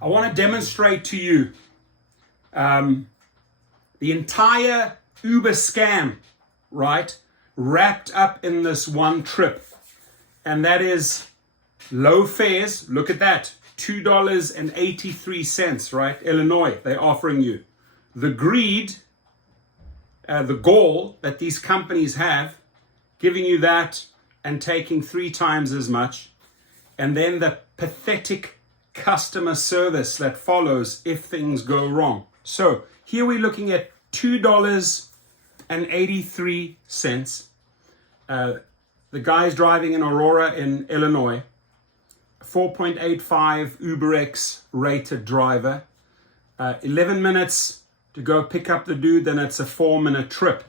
I want to demonstrate to you the entire Uber scam, right? Wrapped up in this one trip. And that is low fares. Look at that. $2.83, right? Illinois, they're offering you. The greed, the gall that these companies have, giving you that and taking 3 times as much. And then the pathetic customer service that follows if things go wrong. So here we're looking at $2.83. The guy's driving in Aurora in Illinois. 4.85 UberX rated driver. 11 minutes to go pick up the dude, then it's a 4-minute trip,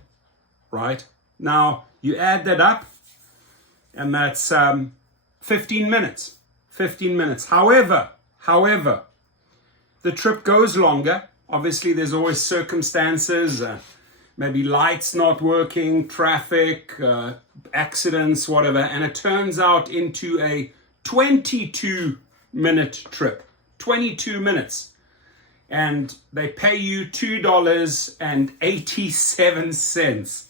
right? Now, you add that up, and that's 15 minutes. 15 minutes. However, the trip goes longer. Obviously, there's always circumstances, maybe lights not working, traffic, accidents, whatever, and it turns out into a 22-minute trip. 22 minutes. And they pay you $2.87.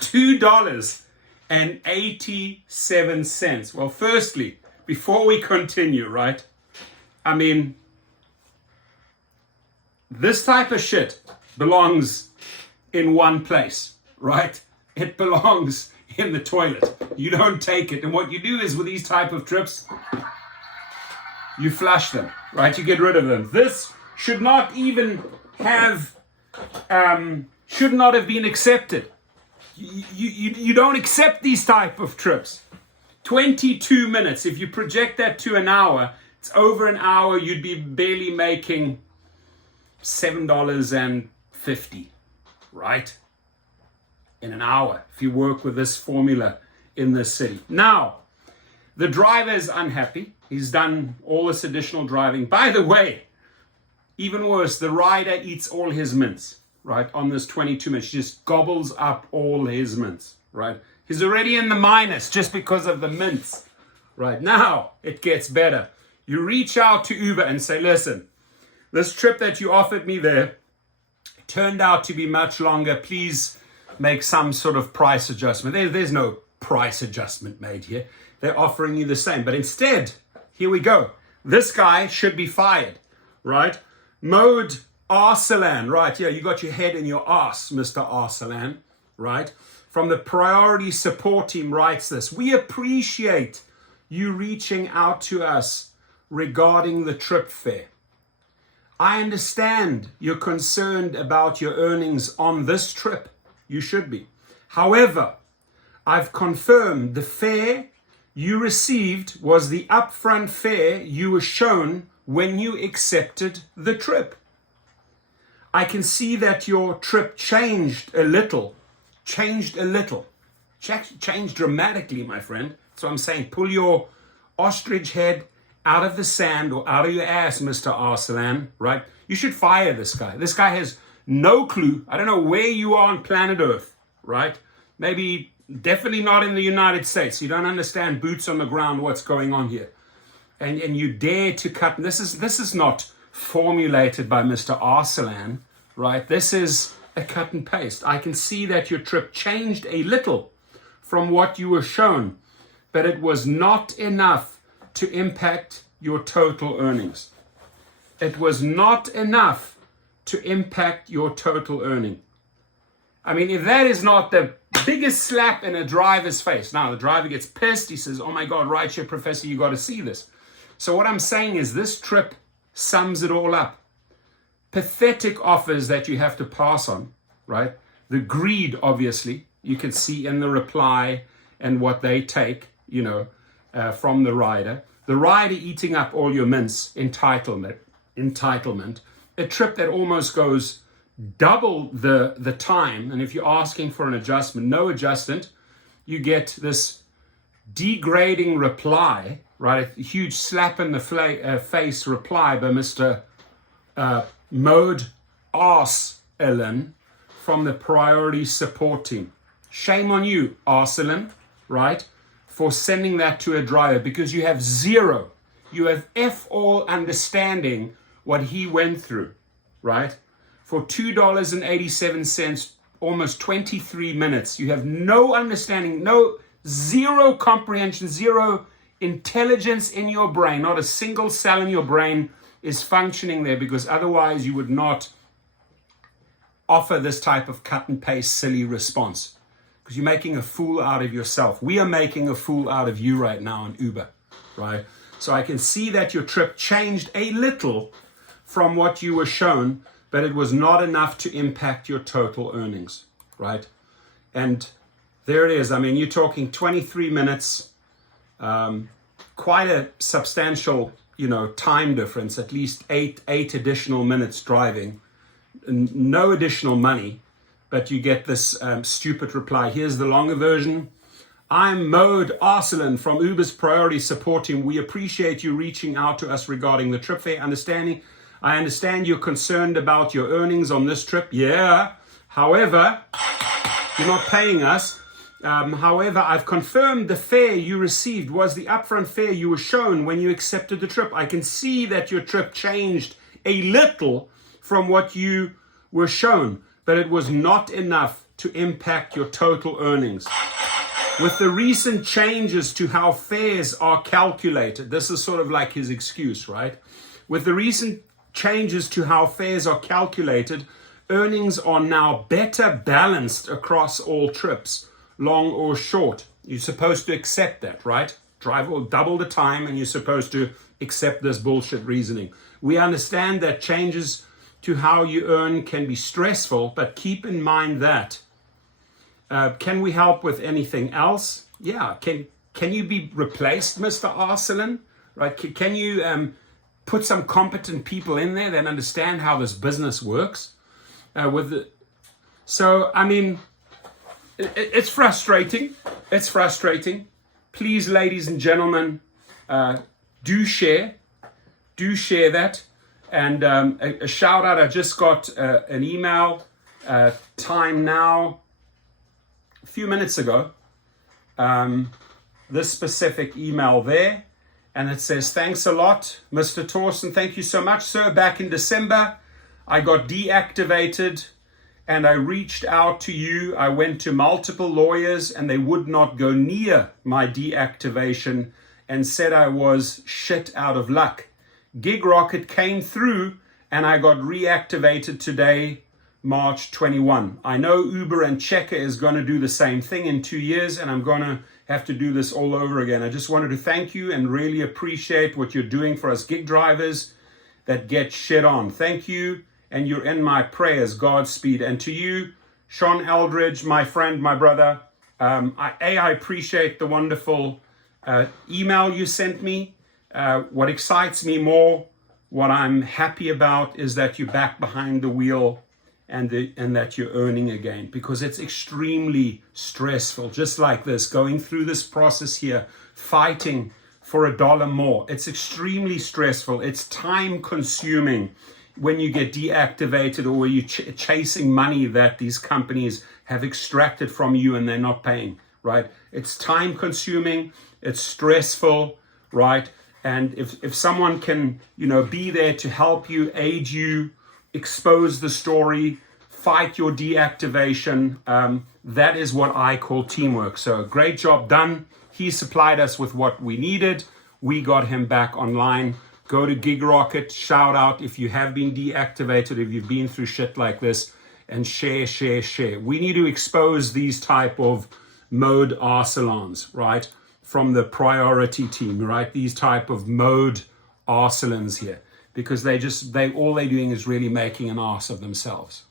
$2.87. Well, firstly, before we continue, right? I mean, this type of shit belongs in one place, right? It belongs in the toilet. You don't take it. And what you do is with these type of trips, you flush them, right? You get rid of them. This should not even have, should not have been accepted. You don't accept these type of trips. 22 minutes. If you project that to an hour, it's over an hour. You'd be barely making $7.50, right? In an hour, if you work with this formula in this city. Now, the driver is unhappy. He's done all this additional driving. By the way, even worse, the rider eats all his mints, right? On this 22 minutes, he just gobbles up all his mints, right? He's already in the minus just because of the mints, right? Now, it gets better. You reach out to Uber and say, listen, this trip that you offered me there turned out to be much longer. Please make some sort of price adjustment. There's no price adjustment made here. They're offering you the same. But instead, here we go. This guy should be fired, right? Mode Arsalan, right? Yeah, you got your head in your ass, Mr. Arsalan, right? From the priority support team writes this. We appreciate you reaching out to us regarding the trip fare. I understand you're concerned about your earnings on this trip. You should be. However, I've confirmed the fare you received was the upfront fare you were shown when you accepted the trip. I can see that your trip changed a little. Changed dramatically, my friend. So I'm saying pull your ostrich head out of the sand or out of your ass, Mr. Arsalan, right? You should fire this guy. This guy has no clue. I don't know where you are on planet Earth, right? Maybe, definitely not in the United States. You don't understand boots on the ground, what's going on here. And you dare to cut. This is not formulated by Mr. Arsalan, right? This is a cut and paste. I can see that your trip changed a little from what you were shown, but it was not enough to impact your total earnings. It was not enough to impact your total earning. I mean, if that is not the biggest slap in a driver's face. Now, the driver gets pissed. He says, oh my God, Rideshare professor, you got to see this. So what I'm saying is this trip sums it all up. Pathetic offers that you have to pass on, right? The greed, obviously, you can see in the reply and what they take, from the rider. The rider eating up all your mints, entitlement. A trip that almost goes double the time. And if you're asking for an adjustment, no adjustment, you get this degrading reply, right? A huge slap in the face reply by Mr. Mode Arsalan from the priority support team. Shame on you, Arsalan, right? For sending that to a driver because you have zero, you have F all understanding what he went through, right? For $2.87, almost 23 minutes. You have no understanding, zero comprehension, zero intelligence in your brain. Not a single cell in your brain is functioning there, because otherwise you would not offer this type of cut and paste silly response, because you're making a fool out of yourself. We are making a fool out of you right now on Uber, right? So I can see that your trip changed a little from what you were shown, but it was not enough to impact your total earnings, right? And there it is. I mean, you're talking 23 minutes, quite a substantial, time difference, at least eight additional minutes driving, no additional money, but you get this stupid reply. Here's the longer version. I'm Mode Arsalan from Uber's Priority Support Team. We appreciate you reaching out to us regarding the trip fare. I understand you're concerned about your earnings on this trip. Yeah. However, you're not paying us. However, I've confirmed the fare you received was the upfront fare you were shown when you accepted the trip. I can see that your trip changed a little from what you were shown, but it was not enough to impact your total earnings. With the recent changes to how fares are calculated, this is sort of like his excuse, right? With the recent changes to how fares are calculated, earnings are now better balanced across all trips, long or short. You're supposed to accept that, right? Drive will double the time and you're supposed to accept this bullshit reasoning. We understand that changes to how you earn can be stressful, but keep in mind that. Can we help with anything else? Yeah. Can you be replaced, Mr. Arsalan? Right? Can you put some competent people in there that understand how this business works? So, I mean, it's frustrating. It's frustrating. Please, ladies and gentlemen, do share that. And a shout out. I just got an email, time now, a few minutes ago. This specific email there, and it says, "Thanks a lot, Mr. Torsten. Thank you so much, sir. Back in December, I got deactivated and I reached out to you. I went to multiple lawyers and they would not go near my deactivation and said I was shit out of luck. GigRocket came through and I got reactivated today, March 21. I know Uber and Checker is going to do the same thing in 2 years, and I'm going to have to do this all over again. I just wanted to thank you and really appreciate what you're doing for us gig drivers that get shit on. Thank you, and you're in my prayers. Godspeed." And to you, Sean Eldridge, my friend, my brother, I appreciate the wonderful email you sent me. What excites me more, what I'm happy about, is that you're back behind the wheel and that you're earning again, because it's extremely stressful, just like this, going through this process here, fighting for $1 more. It's extremely stressful. It's time consuming when you get deactivated, or you're chasing money that these companies have extracted from you and they're not paying, right? It's time consuming, it's stressful, right? And if someone can, be there to help you, aid you, expose the story, fight your deactivation, that is what I call teamwork. So great job done. He supplied us with what we needed. We got him back online. Go to GigRocket, shout out if you have been deactivated, if you've been through shit like this, and share. We need to expose these type of Mode Arsalans, right? From the priority team, right? These type of Mode Arsalans here, because all they're doing is really making an ass of themselves.